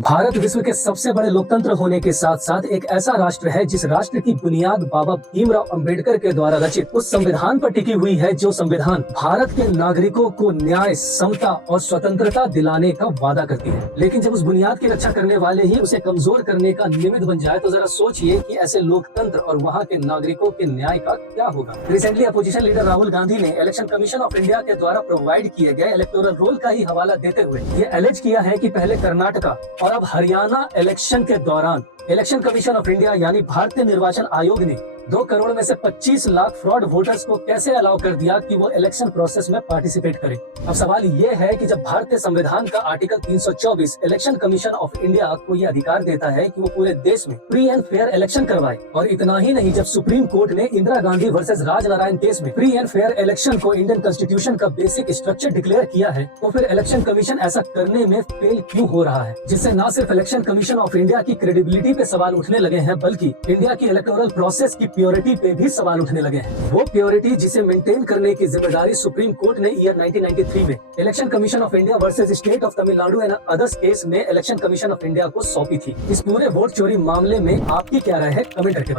भारत विश्व के सबसे बड़े लोकतंत्र होने के साथ साथ एक ऐसा राष्ट्र है जिस राष्ट्र की बुनियाद बाबा भीमराव अंबेडकर के द्वारा रचित उस संविधान पर टिकी हुई है जो संविधान भारत के नागरिकों को न्याय, समता और स्वतंत्रता दिलाने का वादा करती है। लेकिन जब उस बुनियाद की रक्षा करने वाले ही उसे कमजोर करने का निमित्त बन जाए तो जरा सोचिए कि ऐसे लोकतंत्र और वहाँ के नागरिकों के न्याय का क्या होगा। Recently opposition leader Rahul Gandhi ने इलेक्शन कमीशन ऑफ इंडिया के द्वारा प्रोवाइड किए गए इलेक्टोरल रोल का ही हवाला देते हुए ये एलिज किया है कि पहले कर्नाटका और अब हरियाणा इलेक्शन के दौरान इलेक्शन कमीशन ऑफ इंडिया यानी भारतीय निर्वाचन आयोग ने 2 करोड़ में से 25 लाख फ्रॉड वोटर्स को कैसे अलाउ कर दिया कि वो इलेक्शन प्रोसेस में पार्टिसिपेट करें। अब सवाल ये है कि जब भारतीय संविधान का article 324 election commission of India को ये अधिकार देता है कि वो पूरे देश में फ्री एंड फेयर इलेक्शन करवाए, और इतना ही नहीं, जब सुप्रीम कोर्ट ने इंदिरा गांधी वर्सेस राजनारायण केस में फ्री एंड फेयर इलेक्शन को इंडियन कॉन्स्टिट्यूशन का बेसिक स्ट्रक्चर डिक्लेयर किया है, तो फिर इलेक्शन कमीशन ऐसा करने में फेल क्यों हो रहा है, जिससे न सिर्फ इलेक्शन कमीशन ऑफ इंडिया की क्रेडिबिलिटी पे सवाल उठने लगे हैं बल्कि इंडिया की इलेक्टोरल प्रोसेस की प्योरिटी पे भी सवाल उठने लगे हैं। वो प्योरिटी जिसे मेंटेन करने की जिम्मेदारी सुप्रीम कोर्ट ने ईयर 1993 में election commission of India versus state of Tamil Nadu and others case में इलेक्शन कमीशन ऑफ इंडिया को सौंपी थी। इस पूरे वोट चोरी मामले में आपकी क्या राय है, कमेंट करके बताएं।